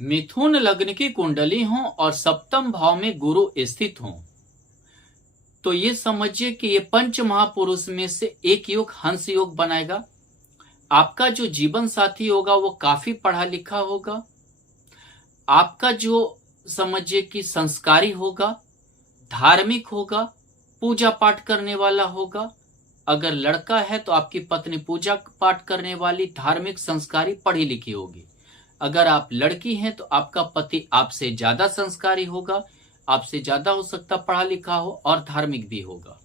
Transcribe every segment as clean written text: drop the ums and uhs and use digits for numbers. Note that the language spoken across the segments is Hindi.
मिथुन लग्न की कुंडली हो और सप्तम भाव में गुरु स्थित हो तो ये समझिए कि ये पंच महापुरुष में से एक योग हंस योग बनाएगा। आपका जो जीवन साथी होगा वो काफी पढ़ा लिखा होगा। आपका जो समझिए कि संस्कारी होगा, धार्मिक होगा, पूजा पाठ करने वाला होगा। अगर लड़का है तो आपकी पत्नी पूजा पाठ करने वाली, धार्मिक, संस्कारी, पढ़ी लिखी होगी। अगर आप लड़की हैं तो आपका पति आपसे ज्यादा संस्कारी होगा, आपसे ज्यादा हो सकता पढ़ा लिखा हो और धार्मिक भी होगा।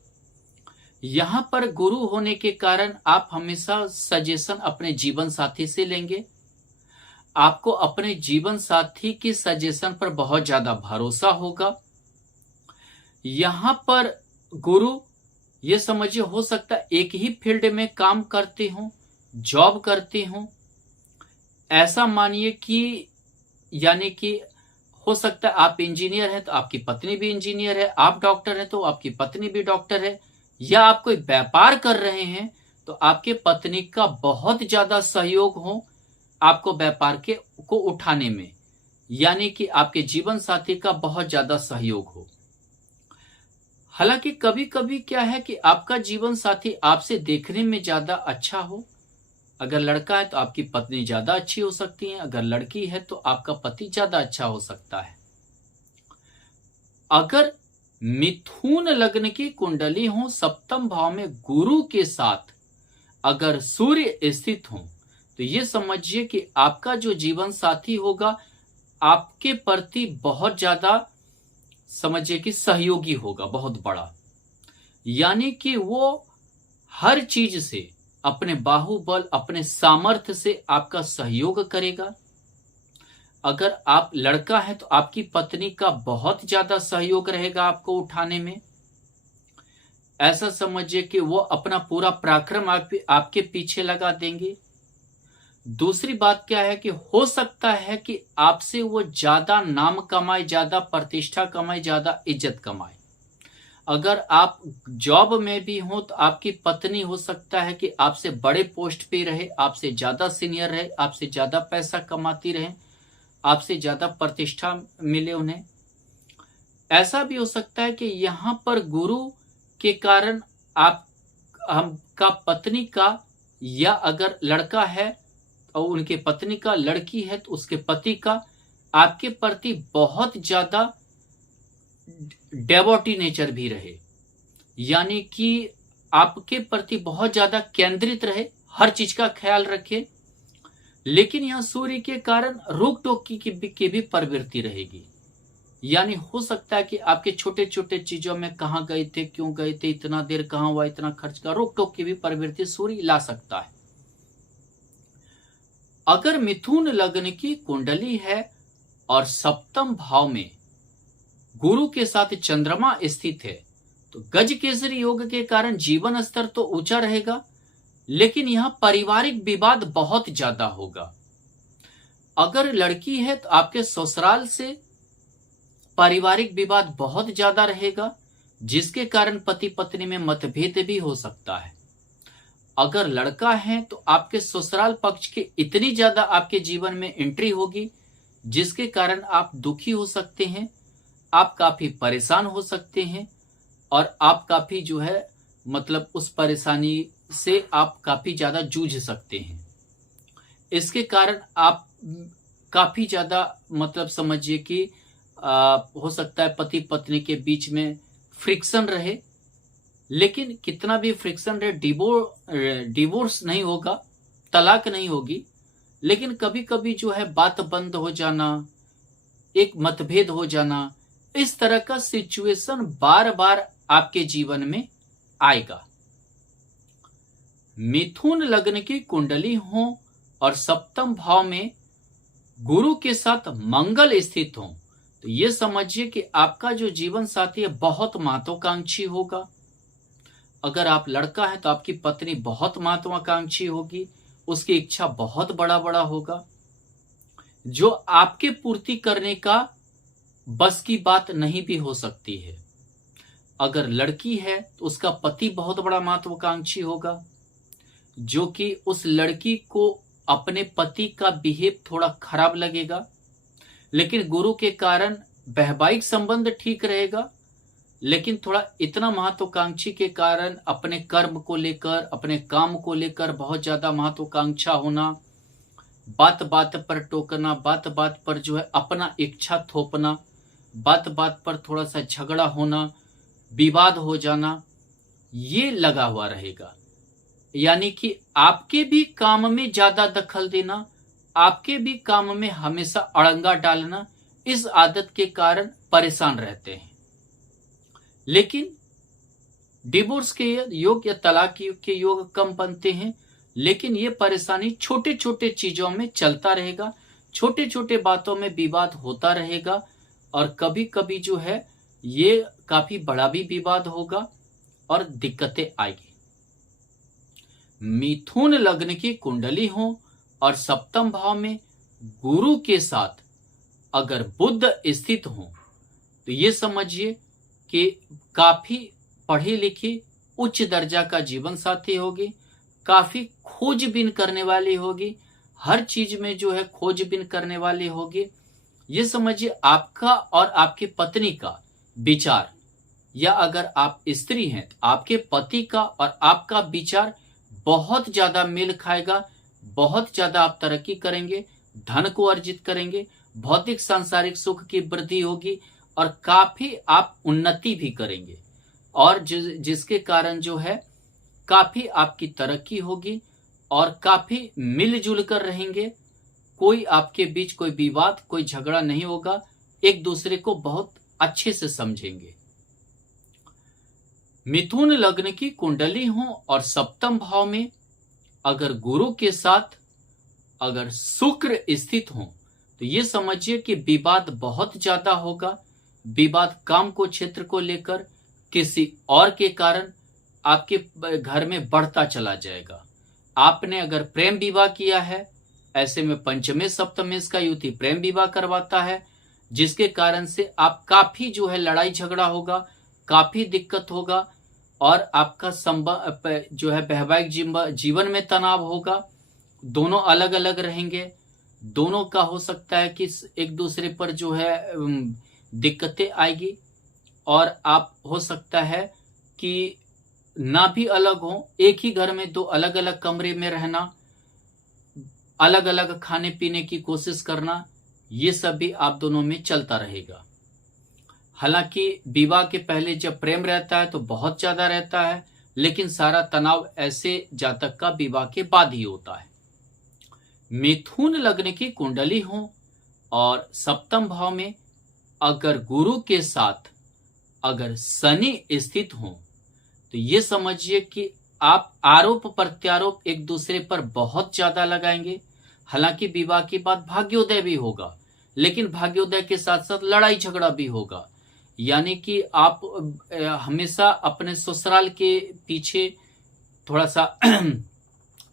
यहां पर गुरु होने के कारण आप हमेशा सजेशन अपने जीवन साथी से लेंगे। आपको अपने जीवन साथी की सजेशन पर बहुत ज्यादा भरोसा होगा। यहां पर गुरु ये समझिए हो सकता है एक ही फील्ड में काम करते हो, जॉब करते हो। ऐसा मानिए कि यानी कि हो सकता है आप इंजीनियर हैं तो आपकी पत्नी भी इंजीनियर है, आप डॉक्टर हैं तो आपकी पत्नी भी डॉक्टर है, या आप कोई व्यापार कर रहे हैं तो आपके पत्नी का बहुत ज्यादा सहयोग हो आपको व्यापार को उठाने में, यानी कि आपके जीवन साथी का बहुत ज्यादा सहयोग हो। हालांकि कभी कभी क्या है कि आपका जीवन साथी आपसे देखने में ज्यादा अच्छा हो। अगर लड़का है तो आपकी पत्नी ज्यादा अच्छी हो सकती है, अगर लड़की है तो आपका पति ज्यादा अच्छा हो सकता है। अगर मिथुन लग्न की कुंडली हो, सप्तम भाव में गुरु के साथ अगर सूर्य स्थित हो तो ये समझिए कि आपका जो जीवन साथी होगा आपके प्रति बहुत ज्यादा समझिए कि सहयोगी होगा, बहुत बड़ा। यानी कि वो हर चीज से अपने बाहुबल, अपने सामर्थ्य से आपका सहयोग करेगा। अगर आप लड़का है तो आपकी पत्नी का बहुत ज्यादा सहयोग रहेगा आपको उठाने में। ऐसा समझिए कि वो अपना पूरा पराक्रम आपके पीछे लगा देंगे। दूसरी बात क्या है कि हो सकता है कि आपसे वो ज्यादा नाम कमाए, ज्यादा प्रतिष्ठा कमाए, ज्यादा इज्जत कमाए। अगर आप जॉब में भी हो तो आपकी पत्नी हो सकता है कि आपसे बड़े पोस्ट पे रहे, आपसे ज्यादा सीनियर रहे, आपसे ज्यादा पैसा कमाती रहे, आपसे ज्यादा प्रतिष्ठा मिले उन्हें। ऐसा भी हो सकता है कि यहां पर गुरु के कारण आप हमका पत्नी का, या अगर लड़का है और उनके पत्नी का, लड़की है तो उसके पति का आपके प्रति बहुत ज्यादा डेवोटी नेचर भी रहे, यानी कि आपके प्रति बहुत ज्यादा केंद्रित रहे, हर चीज का ख्याल रखे। लेकिन यहां सूर्य के कारण रोक टोक की भी प्रवृत्ति रहेगी। यानी हो सकता है कि आपके छोटे छोटे चीजों में कहां गए थे, क्यों गए थे, इतना देर कहां हुआ, इतना खर्च का, रोक टोक की भी प्रवृत्ति सूर्य ला सकता है। अगर मिथुन लग्न की कुंडली है और सप्तम भाव में गुरु के साथ चंद्रमा स्थित है तो गज केसरी योग के कारण जीवन स्तर तो ऊंचा रहेगा, लेकिन यहां पारिवारिक विवाद बहुत ज्यादा होगा। अगर लड़की है तो आपके ससुराल से पारिवारिक विवाद बहुत ज्यादा रहेगा, जिसके कारण पति पत्नी में मतभेद भी हो सकता है। अगर लड़का है तो आपके ससुराल पक्ष के इतनी ज्यादा आपके जीवन में एंट्री होगी जिसके कारण आप दुखी हो सकते हैं, आप काफी परेशान हो सकते हैं, और आप काफी जो है मतलब उस परेशानी से आप काफी ज्यादा जूझ सकते हैं। इसके कारण आप काफी ज्यादा मतलब समझिए कि हो सकता है पति पत्नी के बीच में फ्रिक्शन रहे, लेकिन कितना भी फ्रिक्शन रहे डिवोर्स नहीं होगा, तलाक नहीं होगी, लेकिन कभी कभी जो है बात बंद हो जाना, एक मतभेद हो जाना, इस तरह का सिचुएशन बार बार आपके जीवन में आएगा। मिथुन लग्न की कुंडली हो और सप्तम भाव में गुरु के साथ मंगल स्थित हो तो ये समझिए कि आपका जो जीवन साथी है बहुत महत्वाकांक्षी होगा। अगर आप लड़का है तो आपकी पत्नी बहुत महत्वाकांक्षी होगी, उसकी इच्छा बहुत बड़ा बड़ा होगा, जो आपके पूर्ति करने का बस की बात नहीं भी हो सकती है। अगर लड़की है तो उसका पति बहुत बड़ा महत्वाकांक्षी होगा, जो कि उस लड़की को अपने पति का बिहेव थोड़ा खराब लगेगा, लेकिन गुरु के कारण वैवाहिक संबंध ठीक रहेगा, लेकिन थोड़ा इतना महत्वाकांक्षी के कारण अपने कर्म को लेकर, अपने काम को लेकर बहुत ज्यादा महत्वाकांक्षा होना, बात बात पर टोकना, बात बात पर जो है अपना इच्छा थोपना, बात बात पर थोड़ा सा झगड़ा होना, विवाद हो जाना, ये लगा हुआ रहेगा। यानी कि आपके भी काम में ज्यादा दखल देना, आपके भी काम में हमेशा अड़ंगा डालना, इस आदत के कारण परेशान रहते हैं। लेकिन डिवोर्स के योग या तलाक के योग कम बनते हैं, लेकिन ये परेशानी छोटे छोटे चीजों में चलता रहेगा, छोटे छोटे बातों में विवाद होता रहेगा, और कभी कभी जो है ये काफी बड़ा भी विवाद होगा और दिक्कतें आएगी। मिथुन लग्न की कुंडली हो और सप्तम भाव में गुरु के साथ अगर बुध स्थित हो तो ये समझिए कि काफी पढ़ी लिखी उच्च दर्जा का जीवन साथी होगी, काफी खोजबीन करने वाली होगी, हर चीज में जो है खोजबीन करने वाली होगी। ये समझिए आपका और आपकी पत्नी का विचार, या अगर आप स्त्री हैं तो आपके पति का और आपका विचार बहुत ज्यादा मेल खाएगा, बहुत ज्यादा आप तरक्की करेंगे, धन को अर्जित करेंगे, भौतिक सांसारिक सुख की वृद्धि होगी और काफी आप उन्नति भी करेंगे, और जिसके कारण जो है काफी आपकी तरक्की होगी और काफी मिलजुल कर रहेंगे। कोई आपके बीच कोई विवाद, कोई झगड़ा नहीं होगा, एक दूसरे को बहुत अच्छे से समझेंगे। मिथुन लग्न की कुंडली हो और सप्तम भाव में अगर गुरु के साथ अगर शुक्र स्थित हो तो ये समझिए कि विवाद बहुत ज्यादा होगा। विवाद काम को क्षेत्र को लेकर किसी और के कारण आपके घर में बढ़ता चला जाएगा। आपने अगर प्रेम विवाह किया है, ऐसे में पंचमे सप्तमे का युति प्रेम विवाह करवाता है, जिसके कारण से आप काफी जो है लड़ाई झगड़ा होगा, काफी दिक्कत होगा, और आपका संबंध जो है वैवाहिक जीवन में तनाव होगा। दोनों अलग अलग रहेंगे, दोनों का हो सकता है कि एक दूसरे पर जो है दिक्कतें आएगी, और आप हो सकता है कि ना भी अलग हो, एक ही घर में दो अलग अलग कमरे में रहना, अलग अलग खाने पीने की कोशिश करना, ये सब भी आप दोनों में चलता रहेगा। हालांकि विवाह के पहले जब प्रेम रहता है तो बहुत ज्यादा रहता है, लेकिन सारा तनाव ऐसे जातक का विवाह के बाद ही होता है। मिथुन लग्न की कुंडली हो और सप्तम भाव में अगर गुरु के साथ अगर शनि स्थित हो तो ये समझिए कि आप आरोप प्रत्यारोप एक दूसरे पर बहुत ज्यादा लगाएंगे। हालांकि विवाह के बाद भाग्योदय भी होगा, लेकिन भाग्योदय के साथ साथ लड़ाई झगड़ा भी होगा। यानी कि आप हमेशा अपने ससुराल के पीछे थोड़ा सा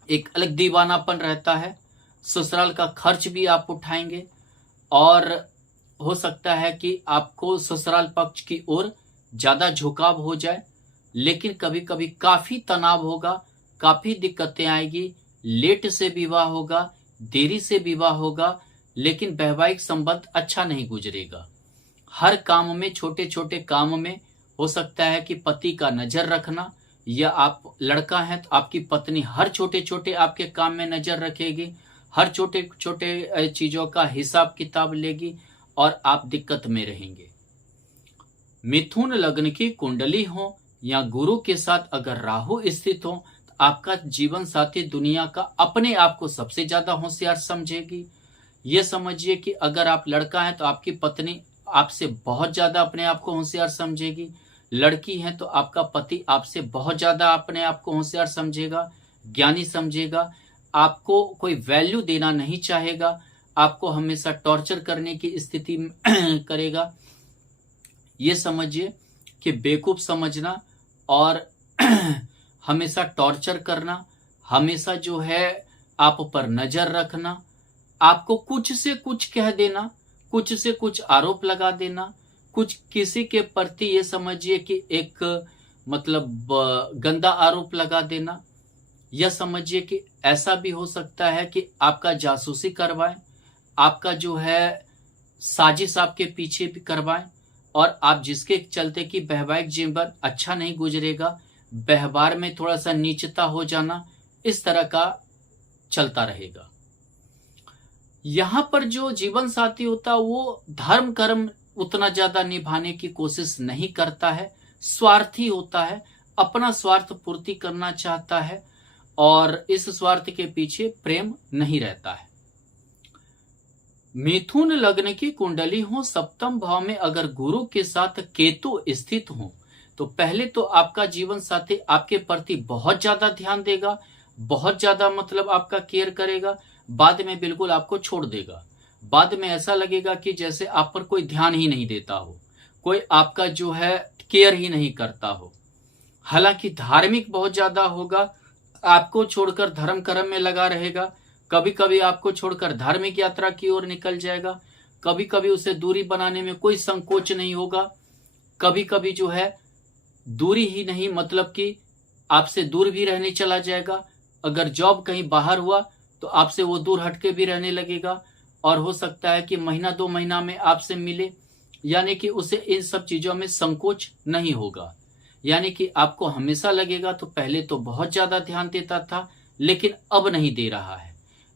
एक अलग दीवानापन रहता है, ससुराल का खर्च भी आप उठाएंगे, और हो सकता है कि आपको ससुराल पक्ष की ओर ज्यादा झुकाव हो जाए। लेकिन कभी कभी काफी तनाव होगा, काफी दिक्कतें आएगी, लेट से विवाह होगा, देरी से विवाह होगा, लेकिन वैवाहिक संबंध अच्छा नहीं गुजरेगा। हर काम में, छोटे छोटे काम में हो सकता है कि पति का नजर रखना, या आप लड़का हैं तो आपकी पत्नी हर छोटे छोटे आपके काम में नजर रखेगी, हर छोटे छोटे चीजों का हिसाब किताब लेगी, और आप दिक्कत में रहेंगे। मिथुन लग्न की कुंडली हो या गुरु के साथ अगर राहु स्थित हो तो आपका जीवन साथी दुनिया का अपने आप को सबसे ज्यादा होशियार समझेगी। ये समझिए कि अगर आप लड़का हैं तो आपकी पत्नी आपसे बहुत ज्यादा अपने आप को होशियार समझेगी, लड़की है तो आपका पति आपसे बहुत ज्यादा अपने आप को होशियार समझेगा, ज्ञानी समझेगा, आपको कोई वैल्यू देना नहीं चाहेगा, आपको हमेशा टॉर्चर करने की स्थिति करेगा। ये समझिए कि बेवकूफ समझना और हमेशा टॉर्चर करना, हमेशा जो है आप पर नजर रखना, आपको कुछ से कुछ कह देना, कुछ से कुछ आरोप लगा देना, कुछ किसी के प्रति ये समझिए कि एक मतलब गंदा आरोप लगा देना, या समझिए कि ऐसा भी हो सकता है कि आपका जासूसी करवाएं, आपका जो है साजिश आपके पीछे भी करवाएं और आप जिसके चलते कि वैवाहिक जीवन अच्छा नहीं गुजरेगा, व्यवहार में थोड़ा सा नीचता हो जाना, इस तरह का चलता रहेगा। यहां पर जो जीवन साथी होता है वो धर्म कर्म उतना ज्यादा निभाने की कोशिश नहीं करता है, स्वार्थी होता है, अपना स्वार्थ पूर्ति करना चाहता है और इस स्वार्थ के पीछे प्रेम नहीं रहता है। मिथुन लग्न की कुंडली हो, सप्तम भाव में अगर गुरु के साथ केतु स्थित हो तो पहले तो आपका जीवन साथी आपके प्रति बहुत ज्यादा ध्यान देगा, बहुत ज्यादा मतलब आपका केयर करेगा, बाद में बिल्कुल आपको छोड़ देगा। बाद में ऐसा लगेगा कि जैसे आप पर कोई ध्यान ही नहीं देता हो, कोई आपका जो है केयर ही नहीं करता हो। हालांकि धार्मिक बहुत ज्यादा होगा, आपको छोड़कर धर्म कर्म में लगा रहेगा, कभी कभी आपको छोड़कर धार्मिक यात्रा की ओर निकल जाएगा, कभी कभी उसे दूरी बनाने में कोई संकोच नहीं होगा, कभी कभी जो है दूरी ही नहीं मतलब कि आपसे दूर भी रहने चला जाएगा। अगर जॉब कहीं बाहर हुआ तो आपसे वो दूर हटके भी रहने लगेगा और हो सकता है कि महीना 2 महीना में आपसे मिले, यानी कि उसे इन सब चीजों में संकोच नहीं होगा। यानी कि आपको हमेशा लगेगा तो पहले तो बहुत ज्यादा ध्यान देता था लेकिन अब नहीं दे रहा है।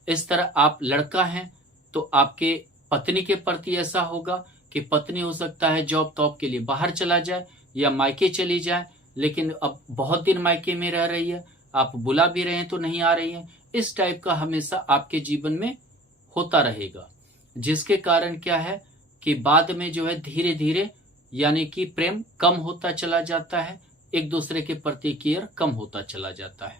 इस तरह आप लड़का हैं तो आपके पत्नी के प्रति ऐसा होगा कि पत्नी हो सकता है जॉब तॉब के लिए बाहर चला जाए या मायके चली जाए, लेकिन अब बहुत दिन मायके में रह रही है, आप बुला भी रहे हैं तो नहीं आ रही है। इस टाइप का हमेशा आपके जीवन में होता रहेगा, जिसके कारण क्या है कि बाद में जो है धीरे धीरे यानी कि प्रेम कम होता चला जाता है, एक दूसरे के प्रति केयर कम होता चला जाता है।